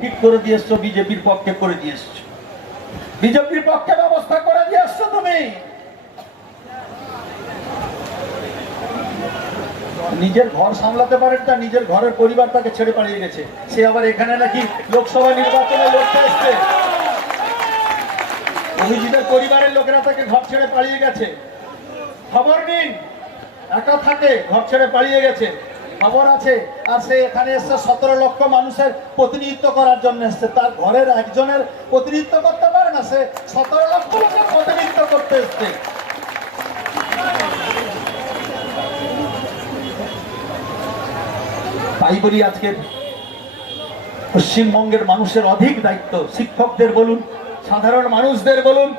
ঠিক করে দিয়ে এসছো, বিজেপির পক্ষে করে দিয়ে এসছো। বিজেপির পক্ষে ব্যবস্থা করে দিয়ে এসছো তুমি। নিজের ঘর সামলাতে পারেন তা নিজের ঘরের পরিবার তাকে ছেড়ে পালিয়ে গেছে। সে আবার এখানে নাকি লোকসভা নির্বাচনে লড়তে এসছে। অভিজিতের পরিবারের লোকেরা তাকে ঘর ছেড়ে পালিয়ে গেছে। খবর নিন, একা থাকে, ঘর ছেড়ে পালিয়ে গেছে। খবর আছে। আর সে এখানে এসছে সতেরো লক্ষ মানুষের প্রতিনিধিত্ব করার জন্য এসছে। তার ঘরের একজনের প্রতিনিধিত্ব করতে পারে না, সে সতেরো লক্ষ লোকের প্রতিনিধিত্ব করতে এসছে। তাই বলি আজকের পশ্চিমবঙ্গের মানুষের অধিক দায়িত্ব। শিক্ষকদের বলুন, সাধারণ মানুষদের বলুন,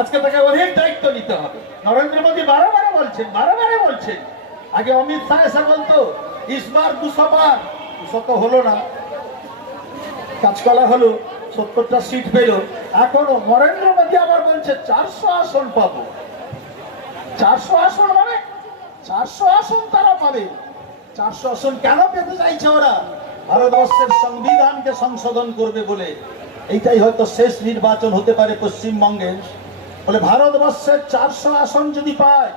আজকে তাকে অধিক দায়িত্ব নিতে হবে। নরেন্দ্র মোদী বারবার বলছেন বারবার বলছেন। আগে অমিত শাহ এসে বলতো ইসবার দুশো বার দুশো হলো না কাজকলা হলো সত্তরটা সিট পেল এখনও নরেন্দ্র মোদী আবার বলছে চারশো আসন পাবো চারশো আসন মানে চারশো আসন তারা পাবে চারশো আসন কেন পেতে চাইছে ওরা ভারতবর্ষের সংবিধানকে সংশোধন করবে বলে এইটাই হয়তো শেষ নির্বাচন হতে পারে পশ্চিমবঙ্গের বলে ভারতবর্ষের চারশো আসন যদি পায়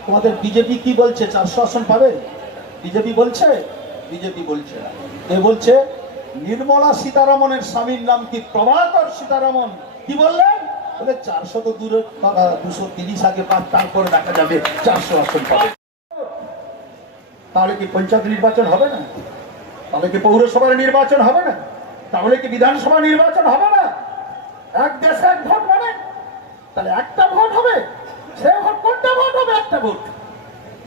তোমাদের বিজেপি কি বলছে চারশো আসন পাবে বিজেপি বলছে বিজেপি বলছে। কে বলছে? নির্মলা সীতারমনের স্বামীর নাম কি প্রভাকর সীতারমন? কি বললেন বলে চারশো তো দূরে দুশো তিরিশ আগে পান, তারপরে দেখা যাবে চারশো আসন পাবে। তাহলে কি পঞ্চায়েত নির্বাচন হবে না? তাহলে কি পৌরসভার নির্বাচন হবে না? তাহলে কি বিধানসভা নির্বাচন হবে না? এক দেশে এক ভোট মানে? তাহলে একটা ভোট হবে, সে ভোট কোনটা ভোট হবে? একটা ভোট।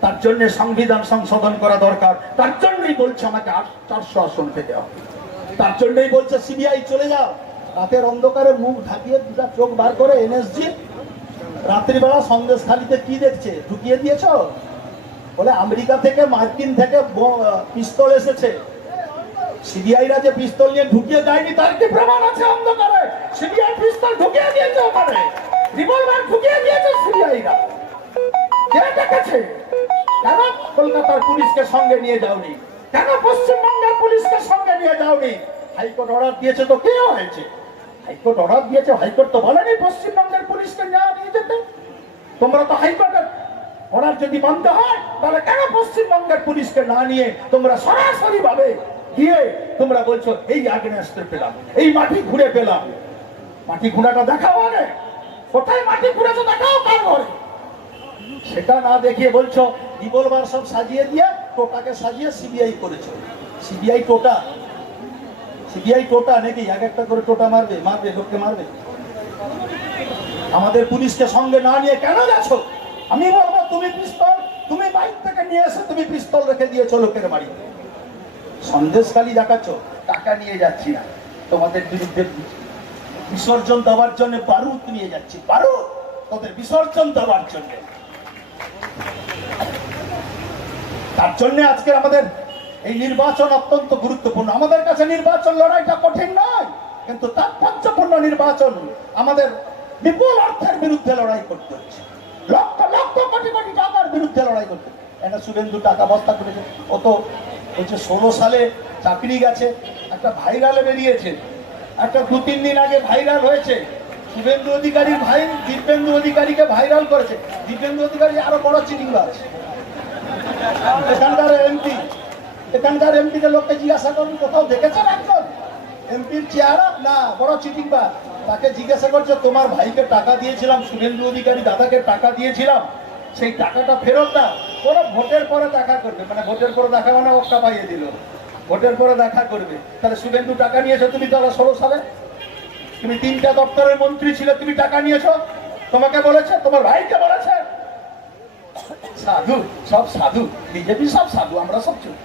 তার জন্য সংবিধান সংশোধন করা দরকার। তার জন্যই বলছে আমাকে চারশো আসন পেতে হবে। তার জন্যই বলছে সিবিআই চলে যাও। রাতের অন্ধকারে মুখ ঢাকিয়ে দুটা চোখ বার করে এনএসজি, রাত্রিবেলা সন্দেশ খালিতে কি দেখছে? ঢুকিয়ে দিয়েছ? বলে আমেরিকা থেকে, মার্কিন থেকে পিস্তল এসেছে। সিবিআইরা যে পিস্তল নিয়ে ঢুকিয়ে দেয়নি, তার কি প্রমাণ আছে অন্ধকারে? সিবিআই পিস্তল ঢুকিয়ে দিয়েছে ওখানে। রিভলভার ঢুকিয়ে দিয়েছে সিবিআইরা। কলকাতার পুলিশকে সঙ্গে নিয়ে যাওনি। কেন পশ্চিমবঙ্গের পুলিশকে সঙ্গে নিয়ে যাওনি? হাইকোর্ট অর্ডার দিয়েছে তো কে হয়েছে? হাইকোর্ট অর্ডার দিয়েছে, হাইকোর্ট তো বলেনি পশ্চিমবঙ্গের পুলিশকে নিয়ে যেতে। তোমরা তো হাইকোর্টের অর্ডার যদি মানতে হয়, তাহলে কেন পশ্চিমবঙ্গের পুলিশকে না নিয়ে তোমরা সরাসরি ভাবে গিয়ে তোমরা বলছো, এই আগ্নেয়াস্ত্র পেলাম, এই মাটি ঘুরে পেলাম। মাটি ঘুরাটা দেখাও আগে। কোথায় মাটি ঘুরেছো দেখাও কার ঘরে? সেটা না দেখিয়ে বলছো রিভলভার সব সাজিয়ে দিয়ে টোটাকে সাজিয়ে সিবিআই করেছ। সিবিআই টোটা সিবিআই টোটা নাকি? এক একটা করে টোটা মারবে মারবে, লোককে মারবে। আমাদের পুলিশকে সঙ্গে না নিয়ে কেন যাচ্ছ আমি বলব, তুমি পিস্তল, তুমি বাইক থেকে নিয়ে এসে তুমি পিস্তল রেখে দিয়েছ লোকের বাড়িতে। সন্দেশখালি দেখাচ্ছ, টাকা নিয়ে যাচ্ছি না। তোমাদের বিরুদ্ধে বিসর্জন দেওয়ার জন্য বারুদ নিয়ে যাচ্ছি। বারুদ! তোদের বিসর্জন দেওয়ার জন্য। তার জন্য আজকে আমাদের এই নির্বাচন অত্যন্ত গুরুত্বপূর্ণ। আমাদের কাছে নির্বাচন লড়াইটা কঠিন নয়, কিন্তু তাৎপর্যপূর্ণ নির্বাচন আমাদের বিপুল অর্থের বিরুদ্ধে লড়াই করতে হচ্ছে। লক্ষ লক্ষ কোটি কোটি টাকার বিরুদ্ধে লড়াই করতে এটা শুভেন্দু টাকা বস্তা করেছে ও তো বলছে ষোলো সালে চাকরি গেছে, একটা ভাইরালে বেরিয়েছে। একটা দু, তিন দিন আগে ভাইরাল হয়েছে। শুভেন্দু অধিকারীর ভাই দীপেন্দু অধিকারীকে ভাইরাল করেছে। দীপেন্দু অধিকারী আরও বড় চিটিংবাজ এখানকার এমপি এখানকার লোককে জিজ্ঞাসা করুন, কোথাও দেখেছেন একজন? এমপির না, বড় তাকে জিজ্ঞাসা তোমার ভাইকে টাকা দিয়েছিলাম শুভেন্দু অধিকারী দাদাকে টাকা দিয়েছিলাম। সেই টাকাটা ফেরত না ভোটের পরে দেখা করবে মানে ভোটের পরে দেখা মানে ওকা পাইয়ে দিল। ভোটের পরে দেখা করবে। তাহলে শুভেন্দু টাকা নিয়েছো তুমি তো ষোলো সালে? তুমি তিনটা দপ্তরের মন্ত্রী ছিলে, তুমি টাকা নিয়েছো? তোমাকে বলেছে? তোমার ভাইকে বলেছে? সাধু সব সাধু বিজেপি সব সাধু আমরা সব চুপ